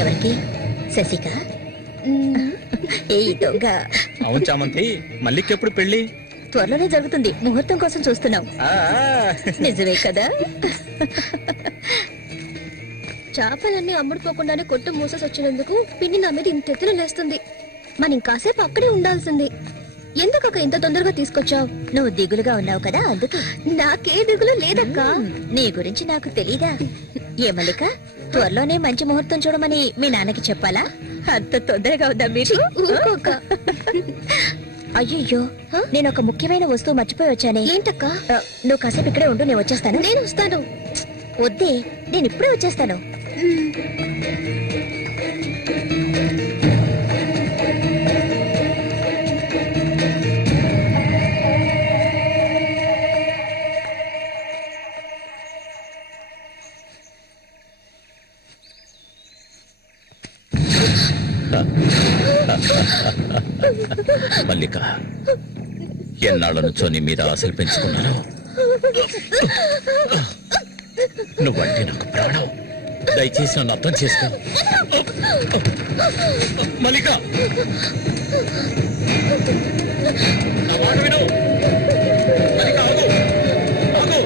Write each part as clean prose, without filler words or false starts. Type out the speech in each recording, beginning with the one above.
ఎవరికి? శశిక? ఏ దొంగ. అవును చామంతి, మల్లికెప్పుడు పెళ్లి? త్వరలోనే జరుగుతుంది. ముహూర్తం కోసం చూస్తున్నాం. నిజమే కదా? చేపలన్నీ అమ్ముడుపోకుండానే కొట్టు మూసేసి వచ్చినందుకు పిన్ని నా మీద ఇంత ఎత్తున లేస్తుంది. మనం కాసేపు అక్కడే ఉండాల్సింది. ఎందుకక్క ఇంత తొందరగా తీసుకొచ్చావు? నువ్వు దిగులుగా ఉన్నావు కదా, అందుకే. నాకే దిగులు లేదక్క. నీ గురించి నాకు తెలీదా? ఏ మల్లిక, త్వరలోనే మంచి ముహూర్తం చూడమని మీ నాన్నకి చెప్పాలా? అంత తొందరగా ఉందా మీరు? అయ్యో, నేను ఒక ముఖ్యమైన వస్తువు మర్చిపోయి వచ్చానే. ఏంటక్క? నువ్వు కాసేపు ఇక్కడే ఉండు, నేను వచ్చేస్తాను. నేను వస్తాను. వద్దే, నేను ఇప్పుడే వచ్చేస్తాను. మల్లిక, ఎన్నాళ్ళ నుంచో నీ మీద ఆశలు పెంచుకున్నాను. నువ్వంటే నాకు ప్రాణం. దయచేసి నన్ను అర్థం చేసుకో. మల్లిక, నా మాట విను. మల్లిక, ఆగు ఆగు,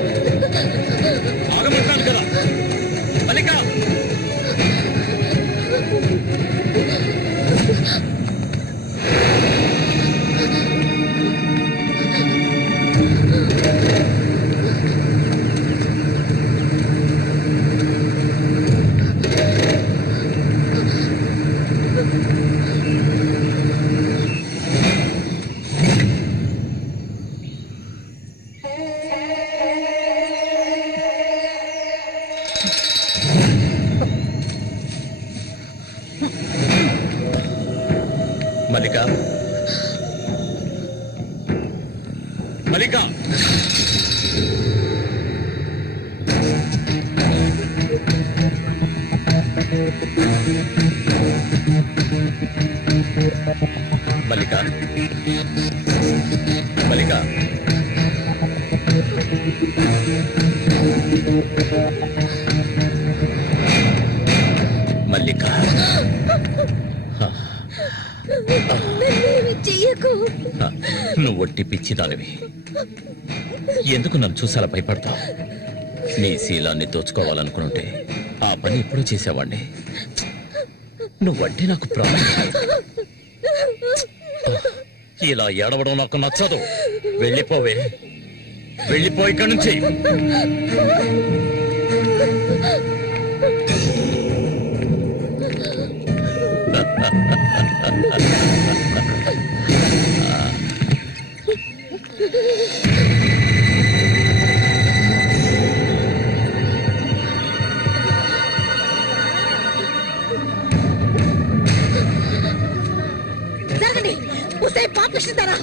ఆగమంటాను కదా. మల్లిక, మల్లిక, మల్లిక, మల్లిక, మల్లిక, మల్లిక, చెయ్యకు. నువ్వు ఒట్టి పిచ్చిదానివి. ఎందుకు నన్ను చూసాలా భయపడతావు? నీ శీలాన్ని దోచుకోవాలనుకుంటే ఆ పని ఎప్పుడూ చేసేవాడిని. నువ్వంటే నాకు ప్రాణం. ఇలా ఏడవడం నాకు నచ్చదు. వెళ్ళిపోవే, వెళ్ళిపో ఇక్కడి నుంచి. జరగండి. ఉసే పాపిస్తారా?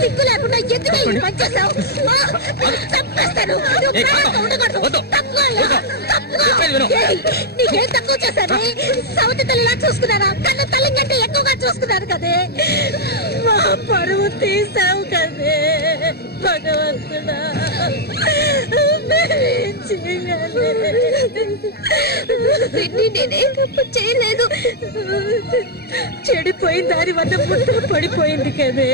సిగ్గు లేకుండా ఎందుకు ఈ పని చేశావు? తప్పేస్తాను. నీకేం తక్కువ చేశాను? సౌతి తల్లిలా చూసుకున్నారా? కన్ను తల్లి కంటే ఎక్కువగా చూసుకున్నారు కదే. మా పరువు తీసావు కదే భగవంతుడా. నేనే తప్పు చేయలేదు. చెడిపోయిన దాని వద్ద పుట్టుకు పడిపోయింది కదే.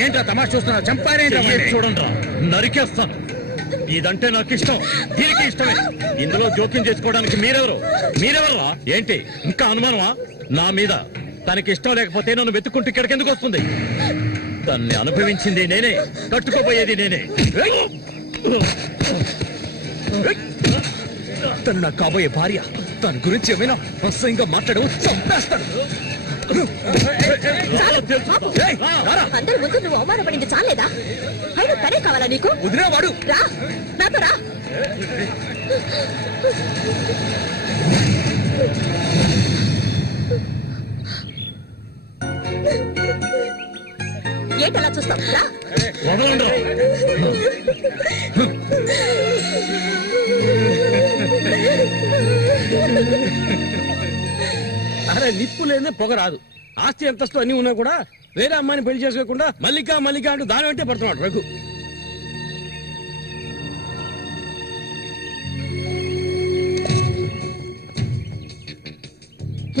ఏంట్రా తమాషా చూస్తున్నా? చంపానే చూడండి, నరికేస్తాను. ఇదంటే నాకు ఇష్టం, దీనికి ఇష్టమే. ఇందులో జోక్యం చేసుకోవడానికి మీరెవరా? ఏంటి ఇంకా అనుమానమా నా మీద? తనకి ఇష్టం లేకపోతే నన్ను వెతుక్కుంటూ ఇక్కడికి ఎందుకు వస్తుంది? తన్ని అనుభవించింది నేనే, కట్టుకోబోయేది నేనే. తను నా కాబోయే భార్య. తన గురించి ఏమైనా అసహ్యంగా మాట్లాడు, చంపేస్తాడు. అందరి ముందు నువ్వు అవమానపడింది చాలేదా? అయినా తనే కావాలా నీకు? వదిలేవాడు. రా, నాతో రా. ఏంటలా చూస్తావు? రా. అరే నిప్పు లేదే పొగ రాదు. ఆస్తి అంతస్తు అన్ని ఉన్నా కూడా వేరే అమ్మాయిని పెళ్లి చేసుకోకుండా మల్లిక మల్లిక అంటూ దాని వెంటే పడుతున్నాడు రఘు.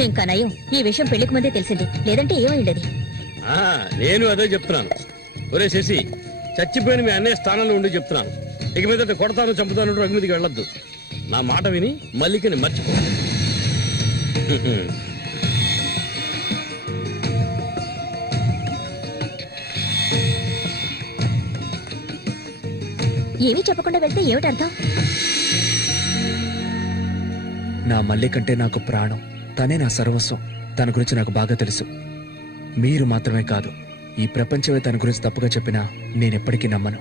ఇంకా నయం ఈ విషయం పెళ్లికి ముందే తెలిసింది, లేదంటే ఏమైండది. నేను అదే చెప్తున్నాను. ఒరే శశి, చచ్చిపోయిన మీ అన్నయ్య స్థానంలో ఉండి చెప్తున్నాను, ఇక మీద కొడతాను చంపుతాను రఘు మీదకి వెళ్ళొద్దు. నా మాట విని మల్లికని మర్చిపో. ఏమీ చెప్పకుండా వెళ్తే ఏమిటి అర్థం? నా మల్లి కంటే నాకు ప్రాణం, తనే నా సర్వస్వం. తన గురించి నాకు బాగా తెలుసు. మీరు మాత్రమే కాదు, ఈ ప్రపంచమే తన గురించి తప్పుగా చెప్పినా నేనెప్పటికీ నమ్మను.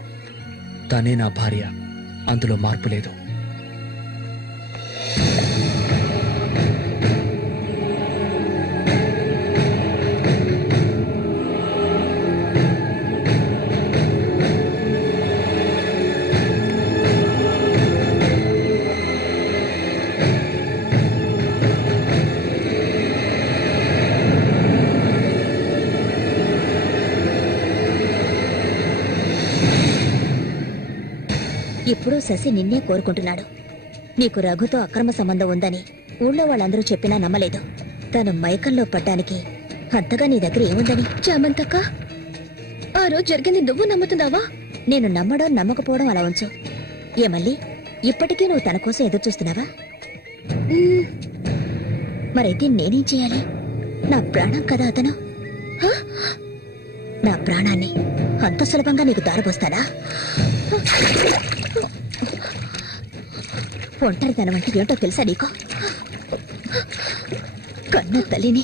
తనే నా భార్య, అందులో మార్పు లేదు. ఇప్పుడు శశి నిన్నే కోరుకుంటున్నాడు. నీకు రఘుతో అక్రమ సంబంధం ఉందని ఊళ్ళో వాళ్ళందరూ చెప్పినా నమ్మలేదు. తను మైకంలో పడ్డానికి అంతగా నీ దగ్గర ఏముందని? చామంతక్క, ఆ రోజు జరిగింది నువ్వు నమ్ముతున్నావా? నేను నమ్మడం నమ్మకపోవడం అలా ఉంచు. ఏమల్లి, ఇప్పటికీ నువ్వు తన కోసం ఎదురు చూస్తున్నావా? మరైతే నేనేం చేయాలి? నా ప్రాణం కదా అతను. నా ప్రాణాన్ని అంత సులభంగా నీకు దారబోస్తానా? ఒంటరితనం అంటే ఏంటో తెలుసా నీకు? కన్న తల్లిని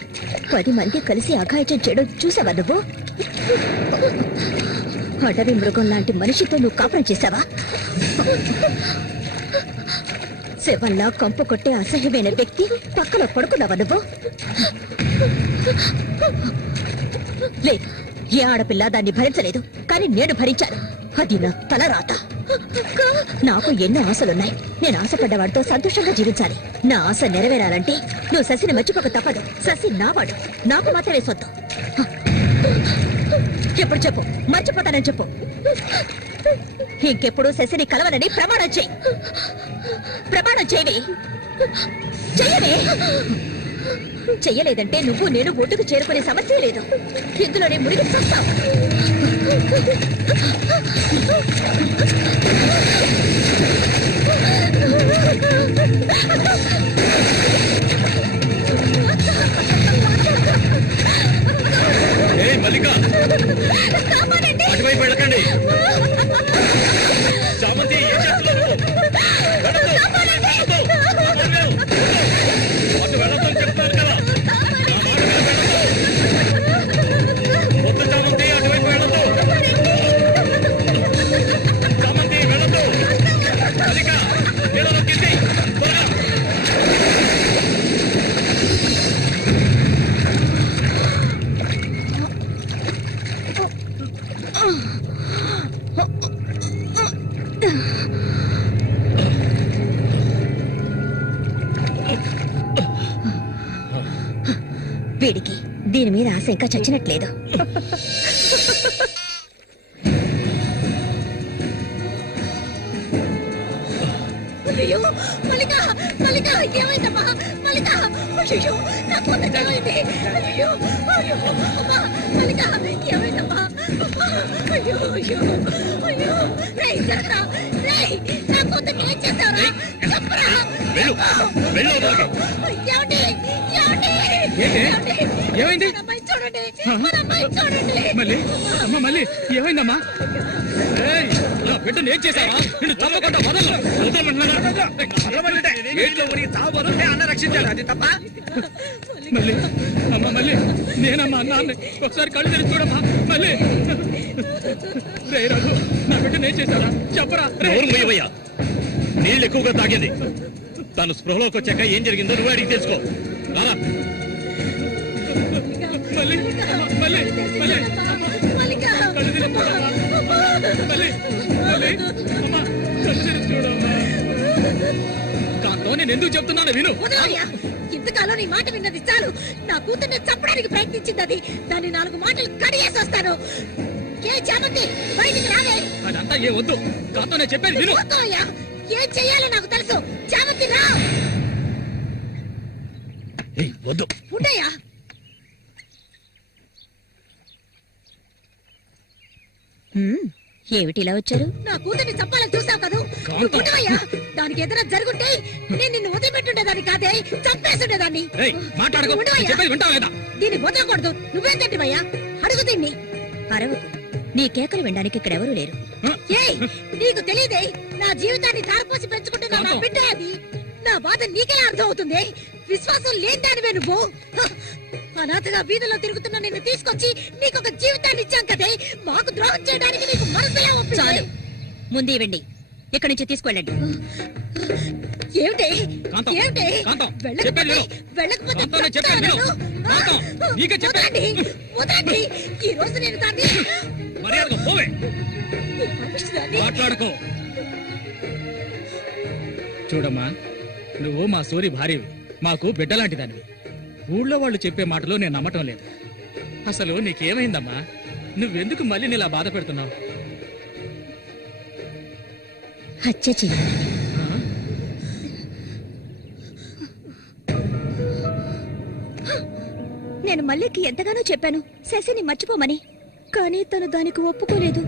10 మంది కలిసి అఘాయిత్యం చేయడం చూసావా నువ్వు? అడవి మృగం లాంటి మనిషితో నువ్వు కాపురం చేశావా? శవంలా కంపు కొట్టే అసహ్యమైన వ్యక్తి పక్కలో పడుకున్నావా నువ్వు? లేదు, ఏ ఆడపిల్ల దాన్ని భరించలేదు, కానీ నేను భరించాను. అది నా తలరాత. నాకు ఎన్నో ఆశలున్నాయి. నేను ఆశపడ్డవాడితో సంతోషంగా జీవించాలి. నా ఆశ నెరవేరాలంటే నువ్వు శశిని మర్చిపోక తప్పదు. శశి నావాడు, నాకు మాత్రమే సొత్తు. ఎప్పుడు చెప్పు, మర్చిపోతానని చెప్పు. ఇంకెప్పుడు శశిని కలవనని ప్రమాణం చేయి. ప్రమాణం చేయవి. చెయ్యవే. చెయ్యలేదంటే నువ్వు నేను ఒడ్డుకు చేరుకునే సమస్య లేదు. ఇందులోనే మునిగి చూస్తావు. మల్లిక, అటువైపు వెళ్ళకండి. చామంతి, ఏం చేస్తున్నావు? అటు వెళ్ళొద్దని చెప్తాను కదా. నా మాట మీద వెళ్ళొద్దు. వద్దు చామంతి, అటువైపు వెళ్ళొద్దు. చామంతి, వెళ్ళొద్దు. మల్లిక, నీళ్ళలో కింది త్వరగా. వీడికి దీని మీద ఆశ ఇంకా చచ్చినట్లేదు. అయ్యో మల్లిక, మల్లిక ఏమైందమ్మా? మల్లిక, అయ్యో నా కూతురు ఏమైంది? అయ్యో అయ్యో అమ్మా, మల్లిక ఏమైందమ్మా? అయ్యో అయ్యో అయ్యో, రేయ్ జరగరా, రేయ్ నా కూతురు ఏం చేస్తావురా? చెప్పరా. ఏమండి, ఏమండి, ఏమైంది? మన అమ్మాయి చూడండి, మన అమ్మాయి చూడండి. మళ్ళీ అమ్మ, మళ్ళీ ఏమైందమ్మా? నా బిడ్డను ఏం చేశావా? నిన్ను తప్పకుండా వదలను. అన్న రక్షించాలి, అది తప్ప. మళ్ళీ అమ్మ, మళ్ళీ నేనమ్మా అన్నాన్ని ఒకసారి కళ్ళు తెరిచి చూడమ్మా. మళ్ళీ రే రఘు, నా బిడ్డను ఏం చేశారా? చెప్పరా. పోయవయ్యా, నీళ్ళు ఎక్కువగా తాగింది. తను స్పృహలోకి వచ్చాక ఏం జరిగిందో నువ్వు అడిగి తెలుసుకో. రారా. మళ్ళీ మళ్ళీ మళ్ళీ మల్లిక, కళ్ళు తెరిచి చూడమ్మా. మళ్ళీ మళ్ళీ అమ్మా, కళ్ళు తెరిచి చూడమ్మా. కాంతో నేను ఎందుకు చెప్తున్నాను విను. వదలయ్యా, ఇంతకాలం నాలో నీ మాట విన్నది చాలు. నా కూతుర్ని చంపడానికి ప్రయత్నించింది అది. దాన్ని 4 మాటలు కడిగేసి వస్తాను. ఏ చామంతి బయటికి రాలే. అదంతా ఏ వద్దు, కాంతో నేను చెప్పేది విను. పోతావయ్యా, ఏం చెయ్యాలో నాకు తెలుసు. చామంతి రా. ఏయ్, వద్దు. ఉండయ్యా. ఏమిటి ఇలా వచ్చారు? నా కూతుర్ని చంపాలని చూసావు కదా. కాంతం. ఉండవయ్యా, దానికి ఏదైనా జరుగుంటే నేను నిన్ను వదిలిపెట్టుండేదాన్ని కాదే, చంపేస్తుండేదాన్ని. ఏయ్, మాట్లాడకు. నేను ఉండవయ్యా. చెప్పేది వింటావా లేదా? దీన్ని వదలకూడదు. నువ్వేం తింటివయ్యా? అడుగు దీన్ని. అరవకు. నీ కేకలు వినడానికి ఇక్కడెవరూ లేరు. ఏయ్, నీకు తెలియదే, నా జీవితాన్ని ధారపోసి పెంచుకుంటున్న నా కాంతం. బిడ్డ అది. నా బాధ నీకెలా అర్థం అవుతుంది? విశ్వాసం లేదానివే నువ్వు. అనాథగా వీధిలో తిరుగుతున్న నిన్ను తీసుకొచ్చి నీకొక జీవితాన్ని ఇచ్చాం కదే. మాకు ద్రోహం చేయడానికి నీకు మనసులే ఒప్పింది. చాలు, ముందు ఇవ్వండి. ఇక్కడి నుంచి తీసుకెళ్ళండి. ఏమిటి? కాంతం, ఏమిటి? కాంతం, వెళ్ళకపోతే- చెప్పేది విను. వెళ్ళకపోతే కాంతం, నేను చెప్పేది విను. చస్తాను. కాంతం, నీకే చెప్పేది. వదలండి, వదలండి. ఈ రోజు నేను దాన్ని మర్యాదగా పోవే. ఈ పాపిష్టిదాన్ని- మాట్లాడుకో. చూడమ్మా, నువ్వు మా సూరి భార్యవి, మాకు బిడ్డలాంటిదానివి. ఊళ్ళో వాళ్ళు చెప్పే మాటలు నేను నమ్మటం లేదు. అసలు నీకేమైందమ్మా? నువ్వెందుకు మళ్ళీ ఇలా బాధ పెడుతున్నావు? హత్య చేయాలి. నేను మల్లికి ఎంతగానో చెప్పాను శశిని మర్చిపోమని, కానీ తను దానికి ఒప్పుకోలేదు.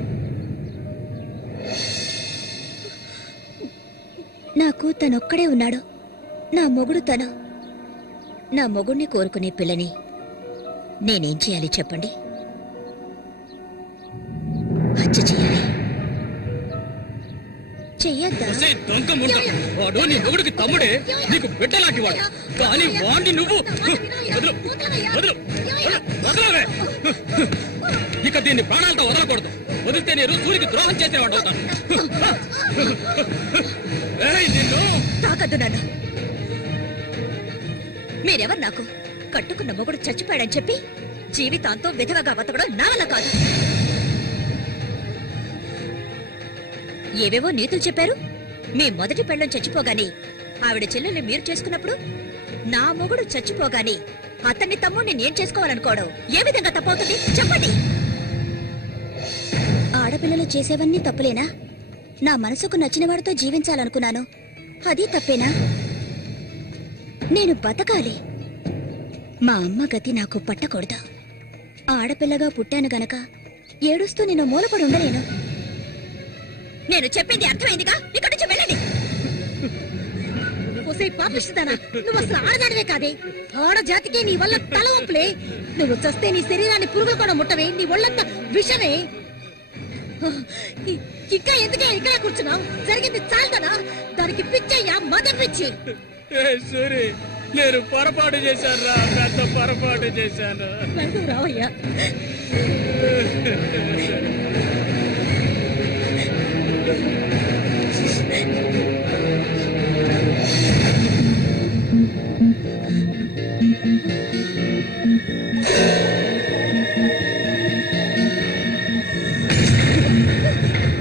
నాకు తనొక్కడే ఉన్నాడు. నా మొగుడు తను. నా మొగుడిని కోరుకునే పిల్లని నేనేం చేయాలి చెప్పండి? హత్య చేయాలి. చెయ్యొద్దా? ఒసేయ్ దొంగ ముండ, వాడు నీ మొగుడికి తమ్ముడే, నీకు బిడ్డలాంటి వాడు. కానీ వాణ్ణి నువ్వు వదలు, వదలు, వదలవే. ఇక దీన్ని ప్రాణాలతో వదలకూడదు. వదిలితే నేను సూరికి ద్రోహం చేసేవాడు అవుతాను. ఏయ్, నిన్ను తాకద్దు నన్ను. మీరెవరు నాకు? కట్టుకున్న మొగుడు చచ్చిపోయాడని చెప్పి జీవితాంతం విధవగా బతకడం నా వల్ల కాదు. ఏవేవో నీతులు చెప్పారు. మీ మొదటి పెళ్ళం చచ్చిపోగాని ఆవిడ చెల్లెల్ని మీరు చేసుకున్నప్పుడు నా మొగుడు చచ్చిపోగాని అతన్ని తమ్ముడిని నేను చేసుకోవాలనుకోవడం ఏ విధంగా తప్పవుతుంది చెప్పండి? ఆడపిల్లలు చేసేవన్నీ తప్పులేనా? నా మనసుకు నచ్చిన వాడితో జీవించాలనుకున్నాను, అది తప్పేనా? నేను బతకాలి. మా అమ్మ గతి నాకు పట్టకూడదు. ఆడపిల్లగా పుట్టాను గనక ఏడుస్తూ నేను మూలపడి ఉండలేను. నేను చెప్పింది అర్థమైందిగా? ఇక్కడి నుంచి వెళ్ళండి. ఒసేయ్ పాపిష్టిదానా, నువ్వు అసలు ఆడదానివే కాదే. ఆడ జాతికి నీ వల్ల తల ఒప్పులే. నువ్వు చస్తే నీ శరీరాన్ని పురుగులు కూడా ముట్టవే. నీ ఒళ్ళంతా విషమే. ఇంకా ఎందుకే ఇక్కడ కూర్చున్నావు? జరిగింది చాలదనా? దానికి పిచ్చయ్యా, మదం పిచ్చి. సూరి, నేను పొరపాటు చేశాను రా, పెద్ద పొరపాటు చేశాను. వెళ్తూ రావయ్యా.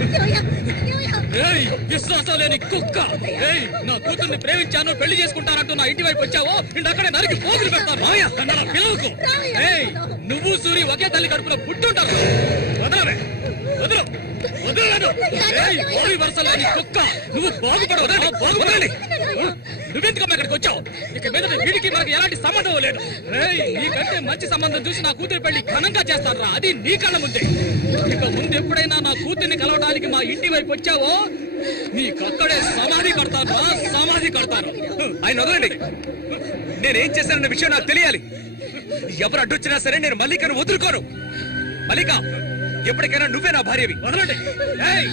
ఏమయ్యా? ఏమయ్యా? ఏయ్, విశ్వాసం లేని కుక్క! ఏయ్, నా కూతుర్ని ప్రేమించాను, పెళ్లి చేసుకుంటానంటూ నా ఇంటి వైపు వచ్చావో అక్కడే నరికి పోగులు పెడతాను. నన్ను అలా పిలవకు. ఏయ్, నువ్వు సూరి ఒకే తల్లి కడుపులో పుట్టుంటారు. వదలవే, వదలు, వదలలేదు. ఏయ్, ఓరి వరుస లేని కుక్క, నువ్వు బాగుపడవదే, బాగుపడాలి. నువ్వెందుకమ్మా ఇక్కడికి వచ్చావు? ఇక మీద వీడికి మనకి ఎలాంటి సంబంధం లేదు. ఏయ్, నీకంటే మంచి సంబంధం చూసి నా కూతురి పెళ్లి ఘనంగా చేస్తాను రా, అది నీ కళ్ళ ముందే. ఇక ముందు ఎప్పుడైనా నా కూతుర్ని కలవడానికి మా ఇంటి వైపు వచ్చావో నీకక్కడే సమాధి కడతాను రా, సమాధి కడతాను. ఆయన వదలండి. నేనేం చేశానన్న విషయం నాకు తెలియాలి. ఎవరు అడ్డొచ్చినా సరే నేను మల్లికను వదులుకోను. మల్లిక, ఎప్పటికైనా నువ్వే నా భార్యవి. వదలండి. ఏయ్,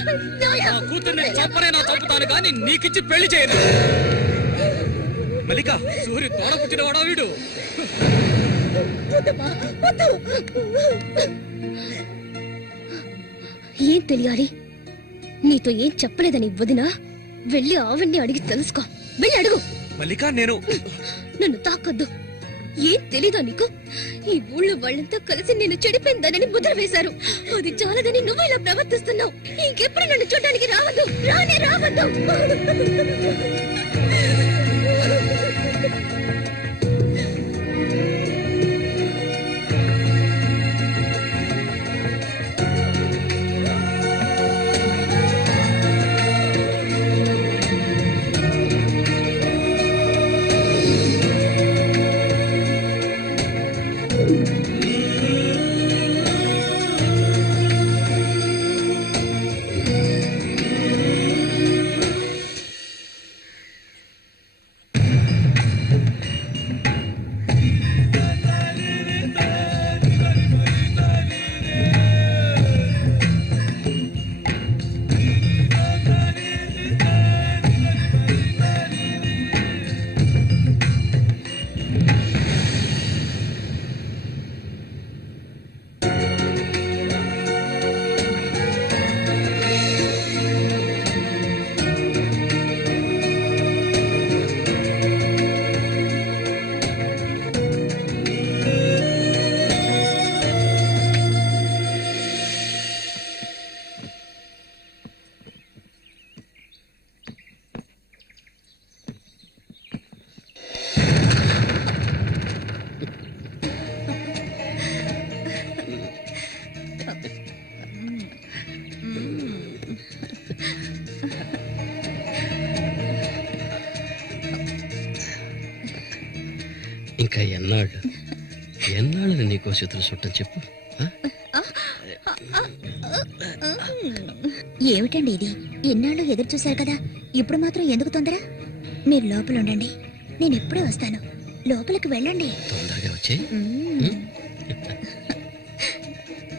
నా కూతుర్ని చంపనైనా చంపుతాను కానీ నీకిచ్చి పెళ్లి చేయను. మల్లిక, సూర్యు తోడ పుట్టినవాడా వీడు? వద్దమ్మా, వద్దు. ఏం తెలియాలి? నీతో ఏం చెప్పలేదని వదినా వెళ్ళి ఆవిడ్ని అడిగి తెలుసుకో. వెళ్ళి అడుగు. మల్లిక, నేను నన్ను తాకొద్దు. ఏం తెలీదా నీకు? ఈ ఊళ్ళో వాళ్ళంతా కలిసి నేను చెడిపోయిందనని ముద్ర వేశారు. అది చాలదని నువ్వు ఇలా ప్రవర్తిస్తున్నావు. ఇంకెప్పుడు నన్ను చూడడానికి రావద్దు, రానే రావద్దు. ఎన్నాళ్ళు నీకో చేతులు చుట్టం చెప్పు. ఏమిటండి ఇది? ఇన్నాళ్ళు ఎదురు చూశారు కదా, ఇప్పుడు మాత్రం ఎందుకు తొందర? మీరు లోపల ఉండండి, నేను ఇప్పుడే వస్తాను. లోపలికి వెళ్ళండి. తొందరగా వచ్చే.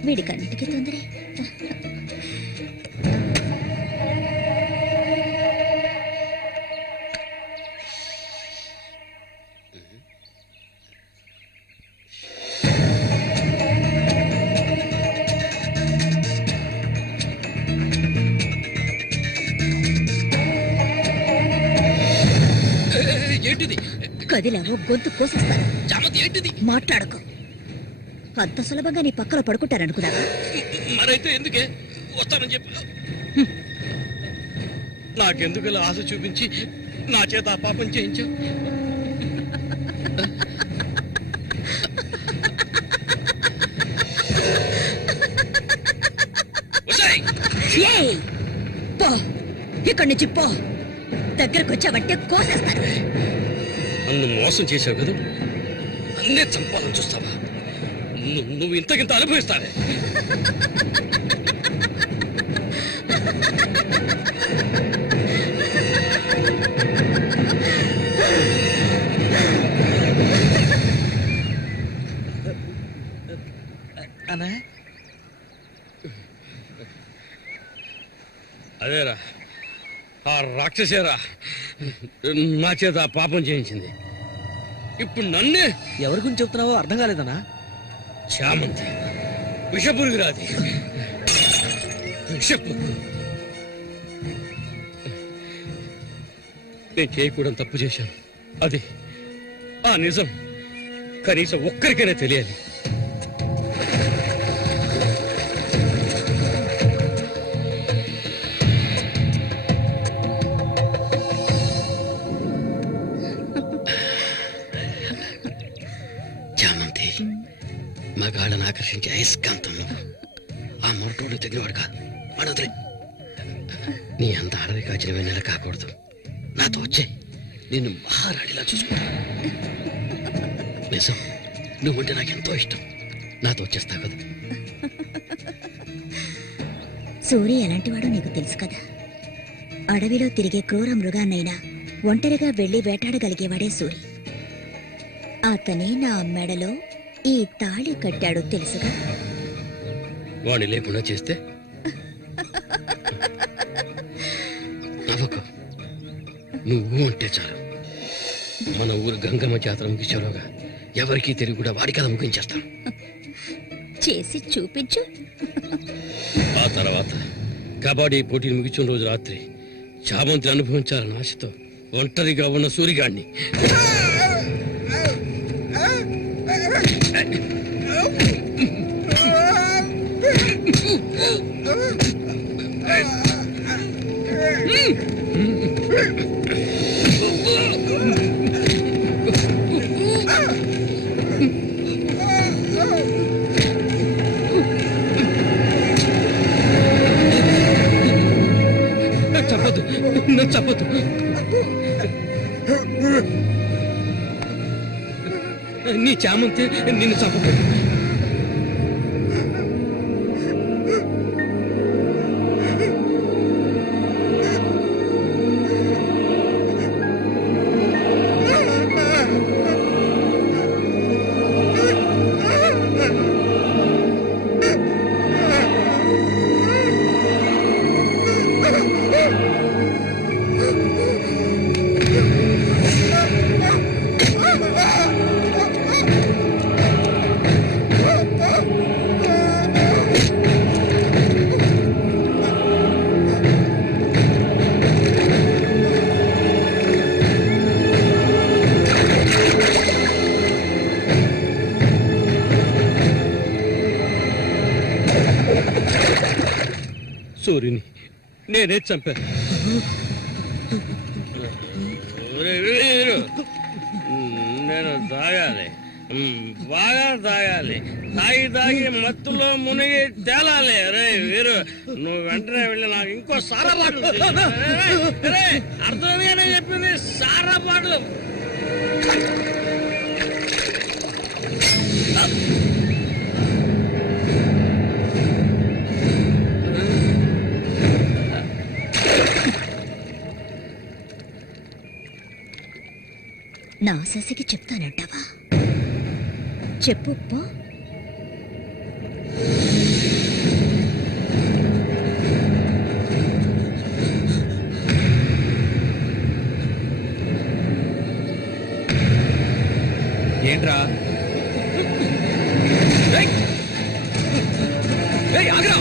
వీడికన్నిటికీ తొందరే. ఏంటిది? కదిలావో గొంతు కోసేస్తాను. చామంతి ఏంటిది? మాట్లాడకు. అంత సులభంగా నీ పక్కన పడుకుంటారనుకున్నావా? మరైతే ఎందుకే వస్తానని చెప్పు. నాకెందుకు ఇలా ఆశ చూపించి నా చేత ఆ పాపం చేయించావు? ఏయ్! పో, ఇక్కడి నుంచి పో. దగ్గరకు వచ్చావంటే కోసేస్తాను. నన్ను మోసం చేశావు కదా, అన్నే చంపాలని చూస్తావా? నువ్వు ఇంతకింత అనుభవిస్తావే. అదేరా, ఆ రాక్షసేరా నా చేత ఆ పాపం చేయించింది. ఇప్పుడు నన్నే. ఎవరి గురించి చెప్తున్నావో అర్థం కాలేదనా? చామంతి విషపురుగురాది. విషపురుగు. నేను చేయకూడదు తప్పు చేశాను. అది ఆ నిజం కనీసం ఒక్కరికైనా తెలియాలి. చామంతి మగాళ్ళను ఆకర్షించే అయస్కాంతం నువ్వు. ఆ మొరటోడు తెగినవాడుగా వాడొదిలే. నీ అంత అడవి కాచిన వెన్నెల కాకూడదు. నాతో వచ్చే నిన్ను మహారాణిలా చూసుకుంటా. నిజం, నువ్వుంటే నాకెంతో ఇష్టం. నాతో వచ్చేస్తావు కదా. సూర్య ఎలాంటివాడో నీకు తెలుసు కదా. అడవిలో తిరిగే క్రూర మృగాన్నైనా ఒంటరిగా వెళ్లి వేటాడగలిగేవాడే సూరి. అతనే నా మెడలో ఈ తాళి కట్టాడు తెలుసుగా. వాడిని లేకుండా చేస్తే నవ్వకు. నువ్వు ఉంటే చాలు. మన ఊరు గంగమ్మ జాతర ముగించేలోగా ఎవరికీ తెలివి కూడా వాడి కథ ముగించేస్తాం. చేసి చూపించు. ఆ తర్వాత కబడ్డీ పోటీలు ముగించిన రోజు రాత్రి చామంతిని అనుభవించాలని ఆశతో ఒంటరిగా ఉన్న సూరిగాడిని చెప్పదు, నన్ను చెప్పదు. నీ చామంతి నిన్ను చంపదు. సూర్యుని నేనే చంపాను. నేను తాగాలి, బాగా తాగాలి. తాగి మత్తులో మునిగి తేలాలి. రే వీరు, నువ్వు వెంటనే వెళ్ళి నాకు ఇంకో సారా బాటలు అర్థమేనే చెప్పింది. సారా బాటలు నా శశికి చెప్తానంటావా? చెప్పు పో. ఏంట్రా? ఆగ్రా